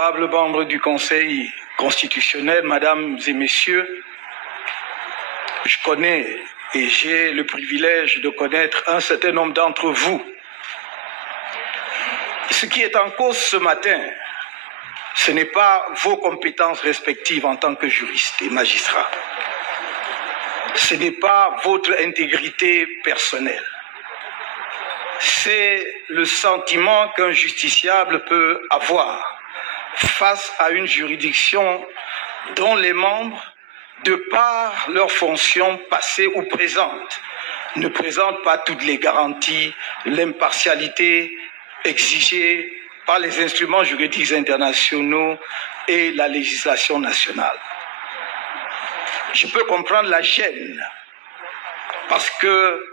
Honorables membres du Conseil constitutionnel, mesdames et messieurs, je connais et j'ai le privilège de connaître un certain nombre d'entre vous. Ce qui est en cause ce matin, ce n'est pas vos compétences respectives en tant que juristes et magistrats. Ce n'est pas votre intégrité personnelle. C'est le sentiment qu'un justiciable peut avoir face à une juridiction dont les membres, de par leurs fonctions passées ou présentes, ne présentent pas toutes les garanties, l'impartialité exigée par les instruments juridiques internationaux et la législation nationale. Je peux comprendre la gêne, parce que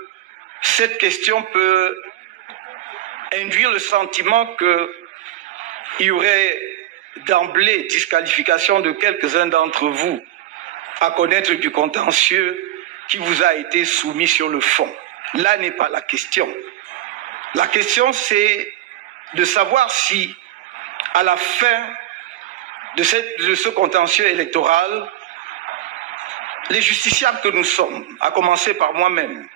cette question peut induire le sentiment qu'il y aurait d'emblée disqualification de quelques-uns d'entre vous à connaître du contentieux qui vous a été soumis sur le fond. Là n'est pas la question. La question, c'est de savoir si, à la fin de ce contentieux électoral, les justiciables que nous sommes, à commencer par moi-même,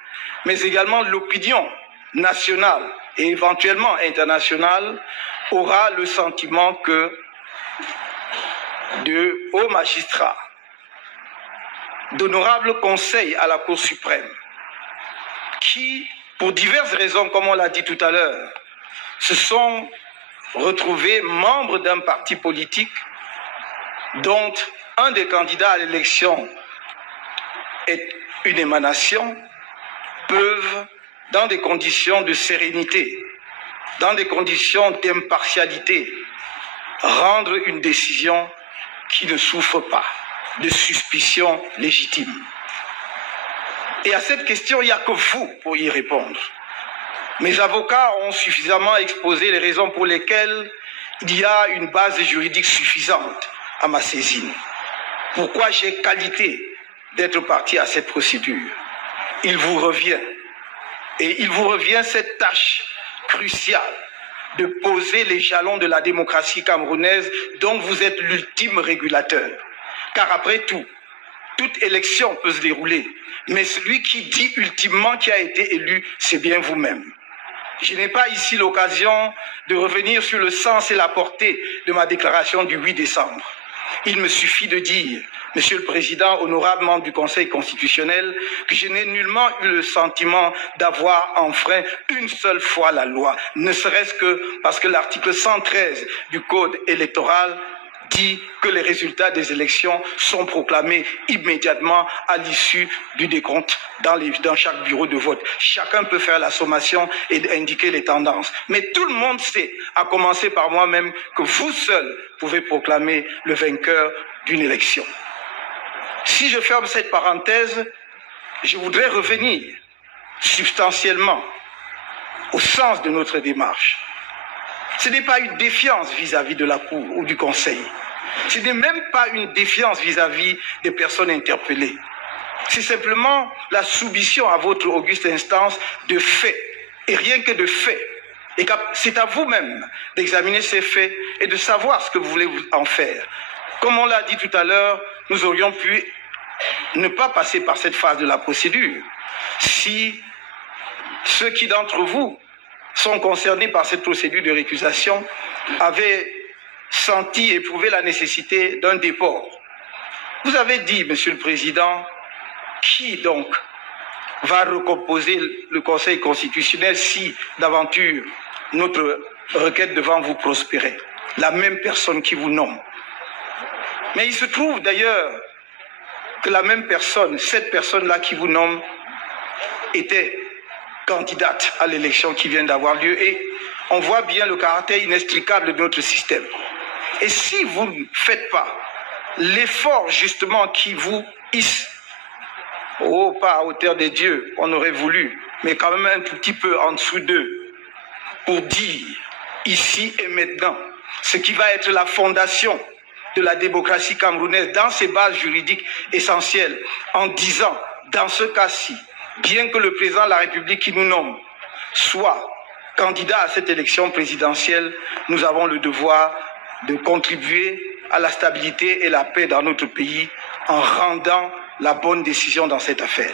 mais également l'opinion nationale et éventuellement internationale, aura le sentiment que de hauts magistrats, d'honorables conseils à la Cour suprême, qui, pour diverses raisons, comme on l'a dit tout à l'heure, se sont retrouvés membres d'un parti politique dont un des candidats à l'élection est une émanation, peuvent, dans des conditions de sérénité, dans des conditions d'impartialité, rendre une décision qui ne souffre pas de suspicion légitime. Et à cette question, il n'y a que vous pour y répondre. Mes avocats ont suffisamment exposé les raisons pour lesquelles il y a une base juridique suffisante à ma saisine. Pourquoi j'ai qualité d'être partie à cette procédure. Il vous revient, et il vous revient cette tâche cruciale de poser les jalons de la démocratie camerounaise dont vous êtes l'ultime régulateur. Car après tout, toute élection peut se dérouler, mais celui qui dit ultimement qui a été élu, c'est bien vous-même. Je n'ai pas ici l'occasion de revenir sur le sens et la portée de ma déclaration du 8 décembre. Il me suffit de dire, Monsieur le Président, honorable membre du Conseil constitutionnel, que je n'ai nullement eu le sentiment d'avoir enfreint une seule fois la loi, ne serait-ce que parce que l'article 113 du Code électoral dit que les résultats des élections sont proclamés immédiatement à l'issue du décompte dans chaque bureau de vote. Chacun peut faire la sommation et indiquer les tendances. Mais tout le monde sait, à commencer par moi-même, que vous seul pouvez proclamer le vainqueur d'une élection. Si je ferme cette parenthèse, je voudrais revenir substantiellement au sens de notre démarche. Ce n'est pas une défiance vis-à-vis de la Cour ou du Conseil. Ce n'est même pas une défiance vis-à-vis des personnes interpellées. C'est simplement la soumission à votre auguste instance de faits, et rien que de faits. Et c'est à vous-même d'examiner ces faits et de savoir ce que vous voulez en faire. Comme on l'a dit tout à l'heure, nous aurions pu ne pas passer par cette phase de la procédure si ceux qui d'entre vous sont concernés par cette procédure de récusation avaient senti, éprouvé la nécessité d'un déport. Vous avez dit, Monsieur le Président, qui donc va recomposer le Conseil constitutionnel si d'aventure notre requête devant vous prospérait? La même personne qui vous nomme. Mais il se trouve d'ailleurs que la même personne, cette personne-là qui vous nomme, était candidate à l'élection qui vient d'avoir lieu, et on voit bien le caractère inextricable de notre système. Et si vous ne faites pas l'effort justement qui vous hisse, oh, pas à hauteur des dieux, on aurait voulu, mais quand même un tout petit peu en dessous d'eux, pour dire ici et maintenant ce qui va être la fondation de la démocratie camerounaise dans ses bases juridiques essentielles, en disant, dans ce cas-ci, bien que le président de la République qui nous nomme soit candidat à cette élection présidentielle, nous avons le devoir de contribuer à la stabilité et la paix dans notre pays en rendant la bonne décision dans cette affaire.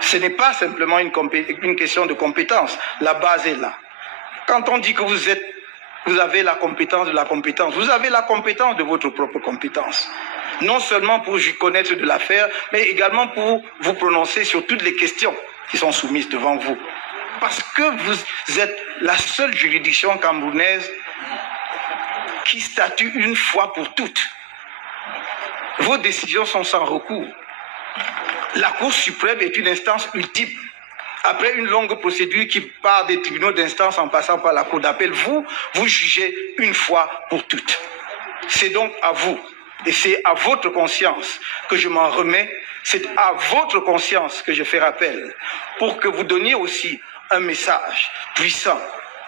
Ce n'est pas simplement une question de compétence. La base est là. Quand on dit que vous avez la compétence de la compétence, vous avez la compétence de votre propre compétence. Non seulement pour connaître de l'affaire, mais également pour vous prononcer sur toutes les questions qui sont soumises devant vous. Parce que vous êtes la seule juridiction camerounaise qui statue une fois pour toutes. Vos décisions sont sans recours. La Cour suprême est une instance ultime. Après une longue procédure qui part des tribunaux d'instance en passant par la Cour d'appel, vous jugez une fois pour toutes. C'est donc à vous, et c'est à votre conscience que je m'en remets, c'est à votre conscience que je fais rappel, pour que vous donniez aussi un message puissant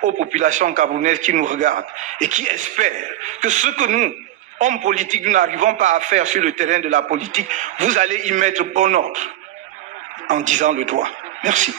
aux populations camerounaises qui nous regardent et qui espèrent que ce que nous, hommes politiques, nous n'arrivons pas à faire sur le terrain de la politique, vous allez y mettre bon ordre en disant le droit. Merci.